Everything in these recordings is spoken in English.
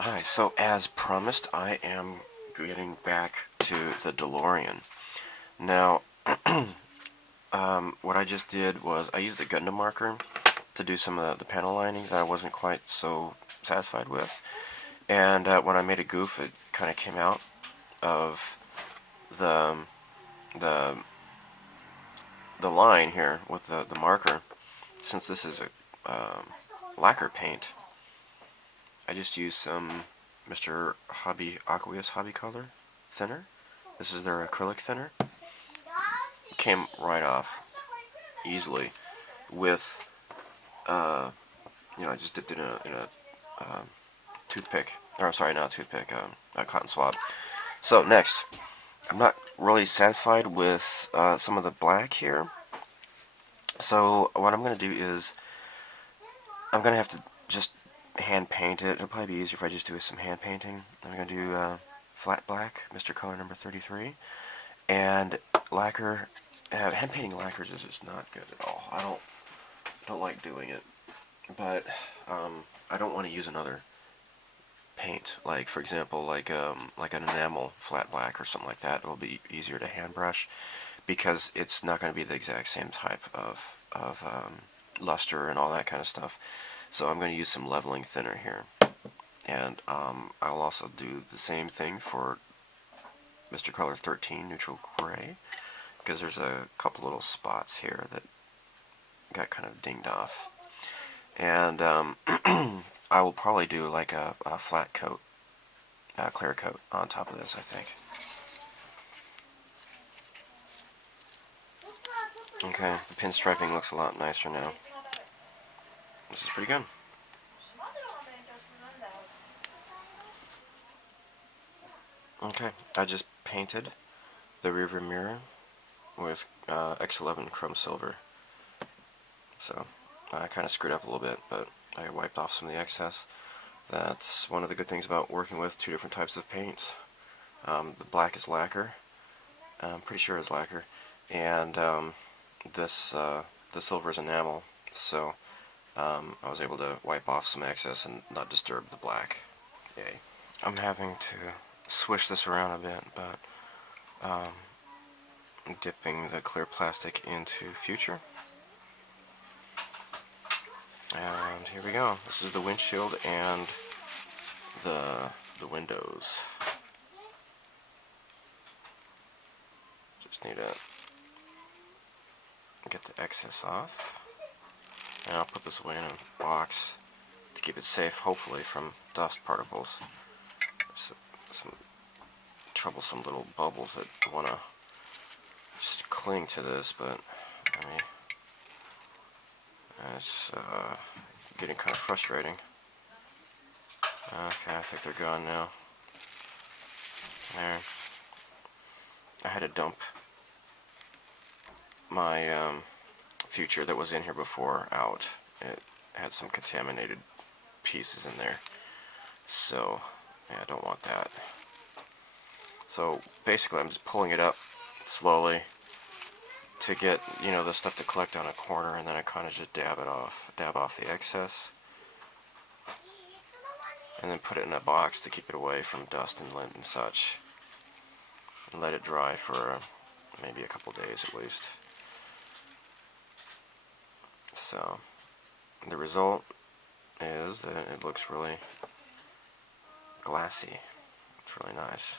Alright, so as promised, I am getting back to the DeLorean. Now, what I just did was I used the Gundam marker to do some of the panel linings that I wasn't quite so satisfied with. And when I made a goof, it kind of came out of the, the, the line here with the marker. Since this is a lacquer paint, I just used some Mr. Aqueous Hobby Color thinner. This is their acrylic thinner. Came right off easily with, I just dipped it in a toothpick. Or I'm sorry, not a toothpick, a cotton swab. So next, I'm not really satisfied with some of the black here. So what I'm going to do is I'm going to have to just hand paint it. It'll probably be easier if I just do some hand painting. I'm going to do flat black, Mr. Color number 33. And lacquer, hand painting lacquers is just not good at all. I don't like doing it. But I don't want to use another paint, like for example, like an enamel flat black or something like that. It will be easier to hand brush because it's not going to be the exact same type of luster and all that kind of stuff. So I'm going to use some leveling thinner here, and I'll also do the same thing for Mr. Color 13 neutral gray, because there's a couple little spots here that got kind of dinged off. And I will probably do like a flat coat, clear coat on top of this, I think. Okay, the pinstriping looks a lot nicer now. This is pretty good. Okay, I just painted the rearview mirror with X11 chrome silver. So I kind of screwed up a little bit, but I wiped off some of the excess. That's one of the good things about working with two different types of paints. The black is lacquer. I'm pretty sure it's lacquer. And the silver is enamel. So I was able to wipe off some excess and not disturb the black. Yay. I'm having to swish this around a bit, but I'm dipping the clear plastic into Future. And here we go. This is the windshield and the windows. Just need to get the excess off. And I'll put this away in a box to keep it safe, hopefully, from dust particles. Some troublesome little bubbles that want to just cling to this, but I mean, it's getting kind of frustrating. Okay, I think they're gone now. There. I had to dump my Future that was in here before out. It had some contaminated pieces in there. So, yeah, I don't want that. So, basically, I'm just pulling it up slowly to get, the stuff to collect on a corner, and then I kind of just dab off the excess, and then put it in a box to keep it away from dust and lint and such, and let it dry for maybe a couple days at least. So the result is that it looks really glassy. It's really nice.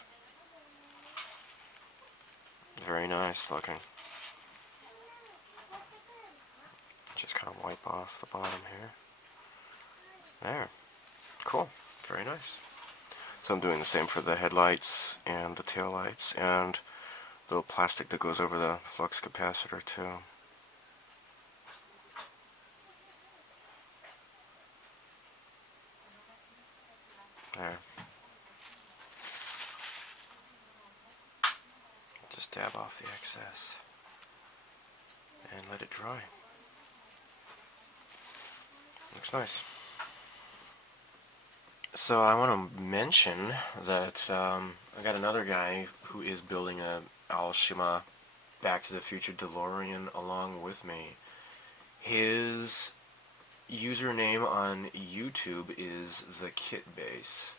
Very nice looking. Just kind of wipe off the bottom here. There. Cool. Very nice. So I'm doing the same for the headlights and the tail lights and the plastic that goes over the flux capacitor too. There. Just dab off the excess and let it dry. Looks nice. So I want to mention that I got another guy who is building a Aoshima Back to the Future DeLorean along with me. His username on YouTube is the Kit Base.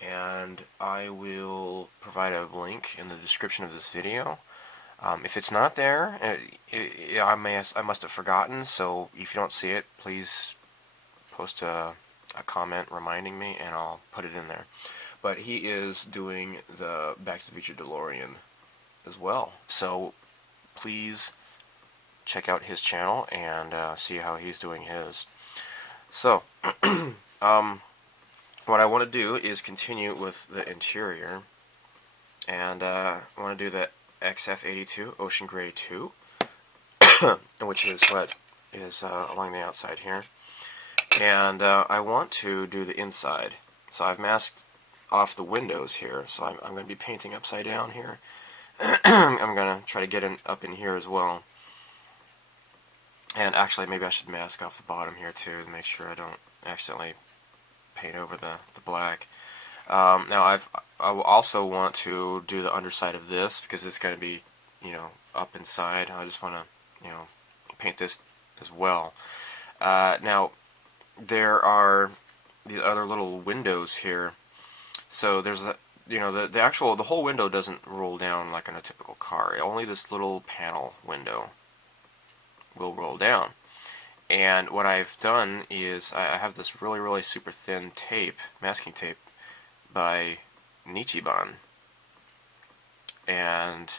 and I will provide a link in the description of this video. If it's not there, I must have forgotten, so if you don't see it, please post a comment reminding me, and I'll put it in there. But he is doing the Back to the Future DeLorean as well, so please check out his channel and see how he's doing his. So, what I want to do is continue with the interior, and I want to do the XF82 Ocean Gray 2, which is what is along the outside here. And I want to do the inside. So I've masked off the windows here, so I'm going to be painting upside down here. I'm going to try to get up in here as well. And actually, maybe I should mask off the bottom here too to make sure I don't accidentally paint over the black. Now I will also want to do the underside of this because it's going to be, you know, up inside. I just want to, you know, paint this as well. Now there are these other little windows here. So there's a, you know, the whole window doesn't roll down like in a typical car. Only this little panel window will roll down. And what I've done is I have this really super thin tape, masking tape, by Nichiban. And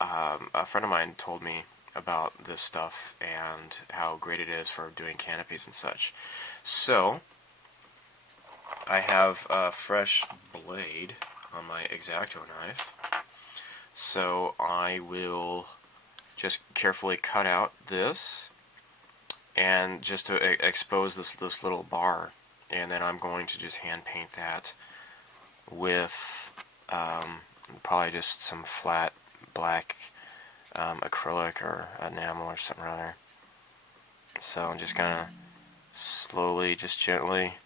a friend of mine told me about this stuff and how great it is for doing canopies and such. So I have a fresh blade on my X-Acto knife. So I will just carefully cut out this, and just to expose this little bar, and then I'm going to just hand paint that with probably just some flat black acrylic or enamel or something or other. So I'm just gonna slowly, just gently,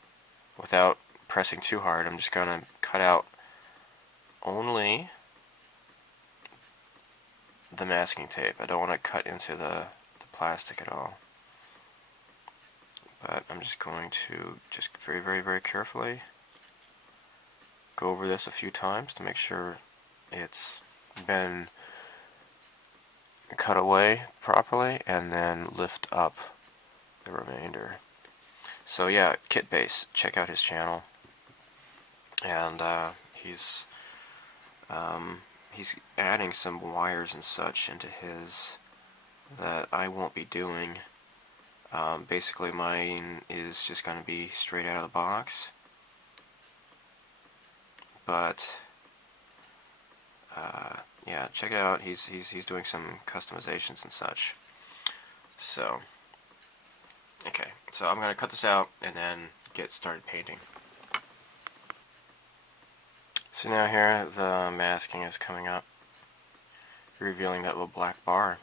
without pressing too hard, I'm just gonna cut out only the masking tape. I don't want to cut into the plastic at all. But I'm just going to just very carefully go over this a few times to make sure it's been cut away properly, and then lift up the remainder. So yeah, Kit Base, check out his channel, and he's adding some wires and such into his that I won't be doing. Basically mine is just going to be straight out of the box, but yeah, check it out. He's doing some customizations and such. So okay, so I'm going to cut this out and then get started painting. So now here the masking is coming up, revealing that little black bar.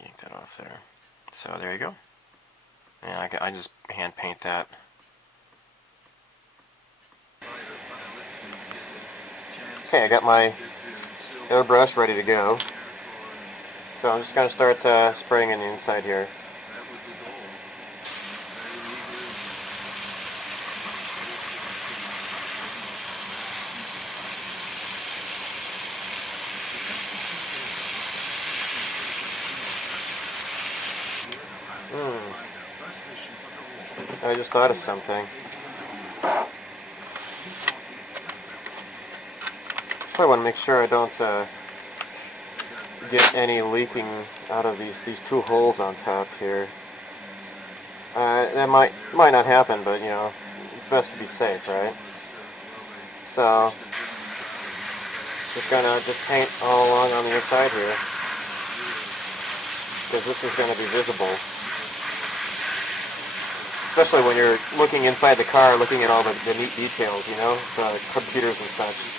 Yank that off there. So there you go. And I just hand paint that. Okay, I got my airbrush ready to go. So I'm just going to start spraying in the inside here. I just thought of something. I want to make sure I don't get any leaking out of these two holes on top here. That might not happen, but you know, it's best to be safe, right? So just gonna paint all along on the inside here, because this is gonna be visible. Especially when you're looking inside the car, looking at all the neat details, you know, the computers and such.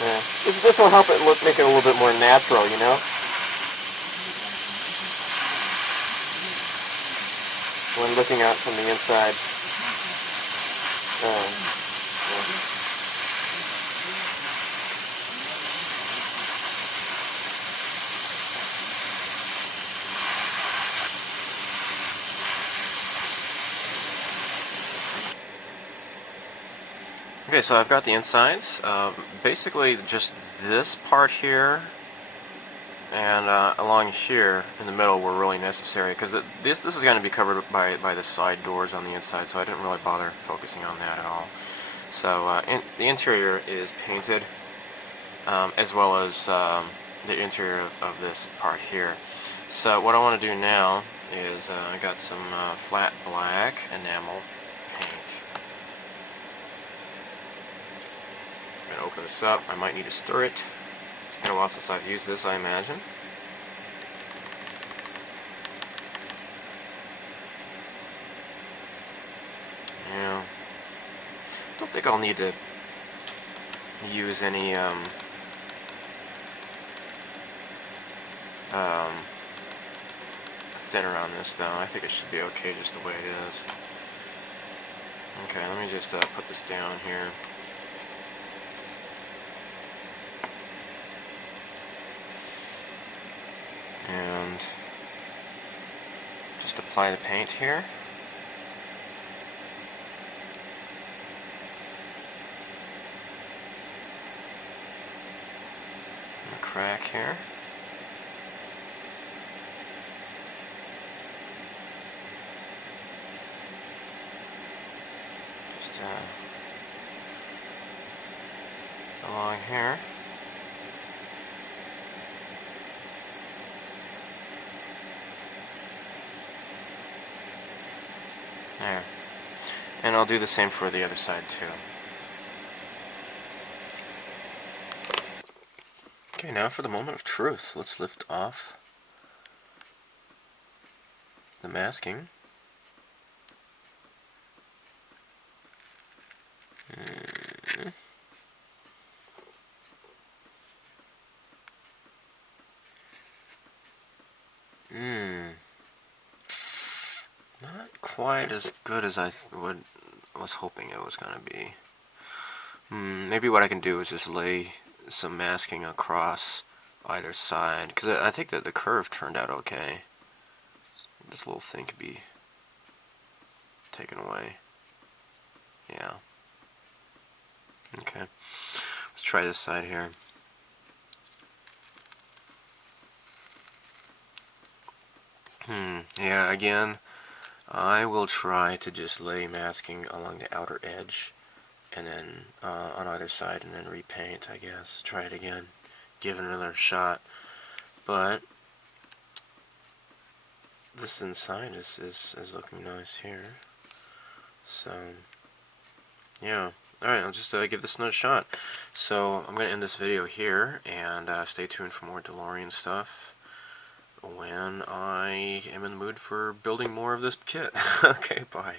Yeah. This will help it make it a little bit more natural, you know? When looking out from the inside. Yeah. Okay, so I've got the insides. Basically, just this part here and along here in the middle were really necessary because this is going to be covered by the side doors on the inside, so I didn't really bother focusing on that at all. So the interior is painted, as well as the interior of this part here. So what I want to do now is I got some flat black enamel paint. I'm going to open this up. I might need to stir it. It's been a while since I've used this, I imagine. Yeah. Don't think I'll need to use any thinner on this though. I think it should be okay just the way it is. Okay, let me just put this down here. And just apply the paint here. And a crack here. Just along here. There. And I'll do the same for the other side too. Okay, now for the moment of truth. Let's lift off the masking. Not quite as good as I was hoping it was gonna be. Maybe what I can do is just lay some masking across either side, because I think that the curve turned out okay. This little thing could be taken away. Yeah. Okay. Let's try this side here. Yeah, again, I will try to just lay masking along the outer edge, and then on either side, and then repaint, I guess. Try it again. Give it another shot. But this inside is looking nice here. So, yeah. Alright, I'll just give this another shot. So, I'm going to end this video here, and stay tuned for more DeLorean stuff when I am in the mood for building more of this kit. Okay, bye.